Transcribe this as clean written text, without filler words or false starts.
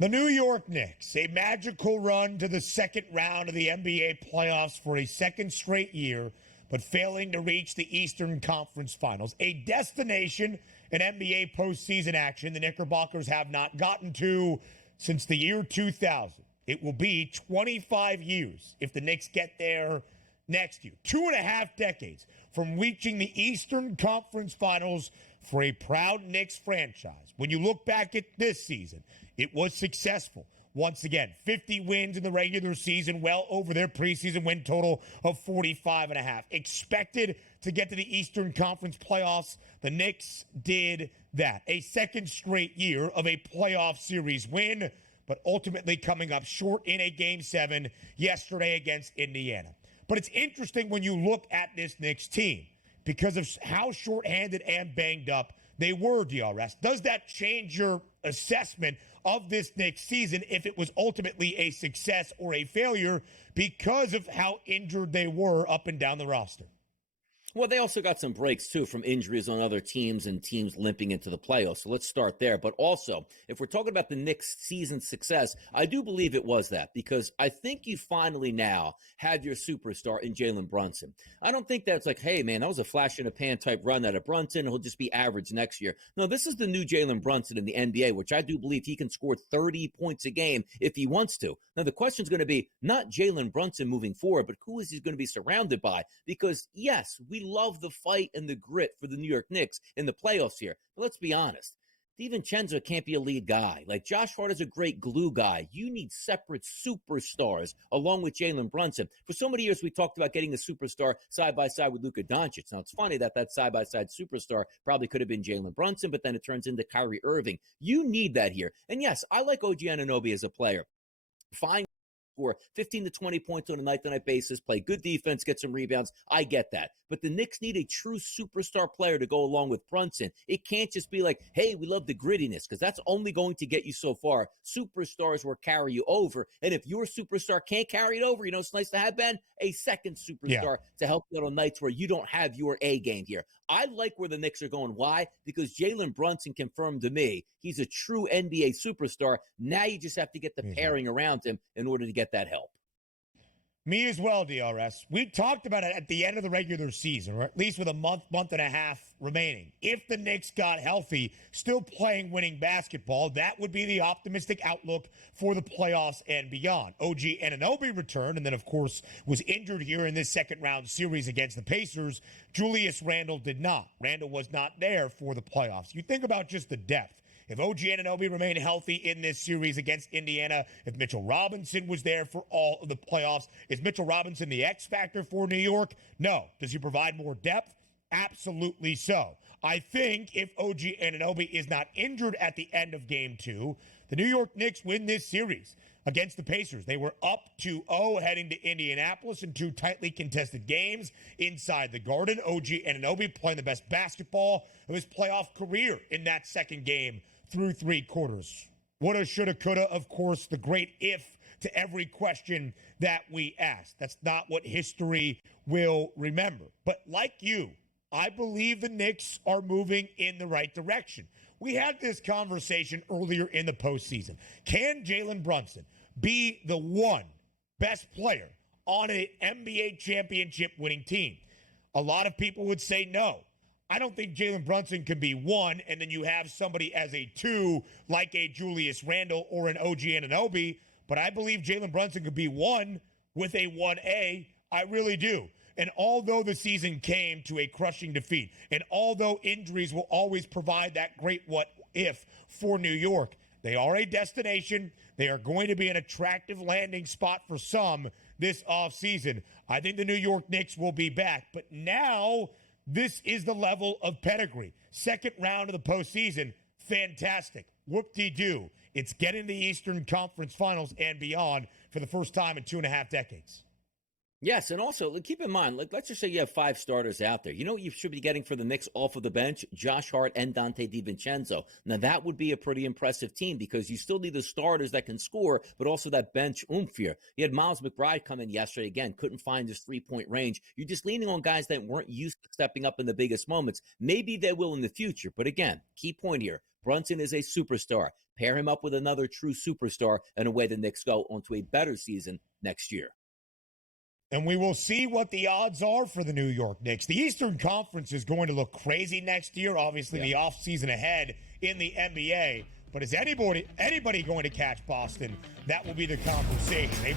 The New York Knicks, a magical run to the second round of the NBA playoffs for a second straight year, but failing to reach the Eastern Conference Finals. A destination in NBA postseason action the Knickerbockers have not gotten to since the year 2000. It will be 25 years if the Knicks get there next year. 2.5 decades from reaching the Eastern Conference Finals for a proud Knicks franchise. When you look back at this season, it was successful. Once again, 50 wins in the regular season, well over their preseason win total of 45.5. Expected to get to the Eastern Conference playoffs. The Knicks did that. A second straight year of a playoff series win, but ultimately coming up short in a Game 7 yesterday against Indiana. But it's interesting when you look at this Knicks team because of how shorthanded and banged up they were, DRS. Does that change your assessment of this Knicks season if it was ultimately a success or a failure because of how injured they were up and down the roster? Well, they also got some breaks, too, from injuries on other teams and teams limping into the playoffs. So let's start there. But also, if we're talking about the Knicks' season success, I do believe it was that because I think you finally now have your superstar in Jalen Brunson. I don't think that's like, hey, man, that was a flash-in-the-pan type run out of Brunson. He'll just be average next year. No, this is the new Jalen Brunson in the NBA, which I do believe he can score 30 points a game if he wants to. Now, the question is going to be not Jalen Brunson moving forward, but who is he going to be surrounded by? Because, yes, we love the fight and the grit for the New York Knicks in the playoffs here. But let's be honest. DiVincenzo can't be a lead guy. Like, Josh Hart is a great glue guy. You need separate superstars along with Jalen Brunson. For so many years, we talked about getting a superstar side by side with Luka Doncic. Now, it's funny that side by side superstar probably could have been Jalen Brunson, but then it turns into Kyrie Irving. You need that here. And yes, I like OG Anunoby as a player. Fine. Score 15 to 20 points on a night-to-night basis, play good defense, get some rebounds. I get that. But the Knicks need a true superstar player to go along with Brunson. It can't just be like, hey, we love the grittiness, because that's only going to get you so far. Superstars will carry you over. And if your superstar can't carry it over, you know, it's nice to have, Ben, a second superstar to help you out on nights where you don't have your A game here. I like where the Knicks are going. Why? Because Jalen Brunson confirmed to me he's a true NBA superstar. Now you just have to get the pairing around him in order to get that help. Me as well, DRS. We talked about it at the end of the regular season, or at least with a month and a half remaining. If the Knicks got healthy, still playing winning basketball, that would be the optimistic outlook for the playoffs and beyond. OG Anunoby returned and then, of course, was injured here in this second-round series against the Pacers. Julius Randle did not. Randle was not there for the playoffs. You think about just the depth. If OG Anunoby remained healthy in this series against Indiana, if Mitchell Robinson was there for all of the playoffs, is Mitchell Robinson the X factor for New York? No. Does he provide more depth? Absolutely so. I think if OG Anunoby is not injured at the end of Game 2, the New York Knicks win this series against the Pacers. They were up 2-0 heading to Indianapolis in 2 tightly contested games inside the Garden. OG Anunoby playing the best basketball of his playoff career in that second game through 3 quarters. Woulda, shoulda, coulda, of course, the great if to every question that we ask. That's not what history will remember. But like you, I believe the Knicks are moving in the right direction. We had this conversation earlier in the postseason. Can Jalen Brunson be the one best player on an NBA championship winning team? A lot of people would say no. I don't think Jalen Brunson can be 1, and then you have somebody as a 2, like a Julius Randle or an OG Anunoby. But I believe Jalen Brunson could be 1 with a 1A. I really do. And although the season came to a crushing defeat, and although injuries will always provide that great what-if for New York, they are a destination. They are going to be an attractive landing spot for some this offseason. I think the New York Knicks will be back. But now this is the level of pedigree. Second round of the postseason, fantastic. Whoop-de-doo. It's getting to the Eastern Conference Finals and beyond for the first time in 2.5 decades. Yes, and also keep in mind, let's just say you have 5 starters out there. You know what you should be getting for the Knicks off of the bench? Josh Hart and Dante DiVincenzo. Now, that would be a pretty impressive team because you still need the starters that can score, but also that bench oomph here. You had Miles McBride come in yesterday. Again, couldn't find his 3-point range. You're just leaning on guys that weren't used to stepping up in the biggest moments. Maybe they will in the future, but again, key point here. Brunson is a superstar. Pair him up with another true superstar, and away the Knicks go onto a better season next year. And we will see what the odds are for the New York Knicks. The Eastern Conference is going to look crazy next year, obviously the offseason ahead in the NBA. But is anybody going to catch Boston? That will be the conversation. They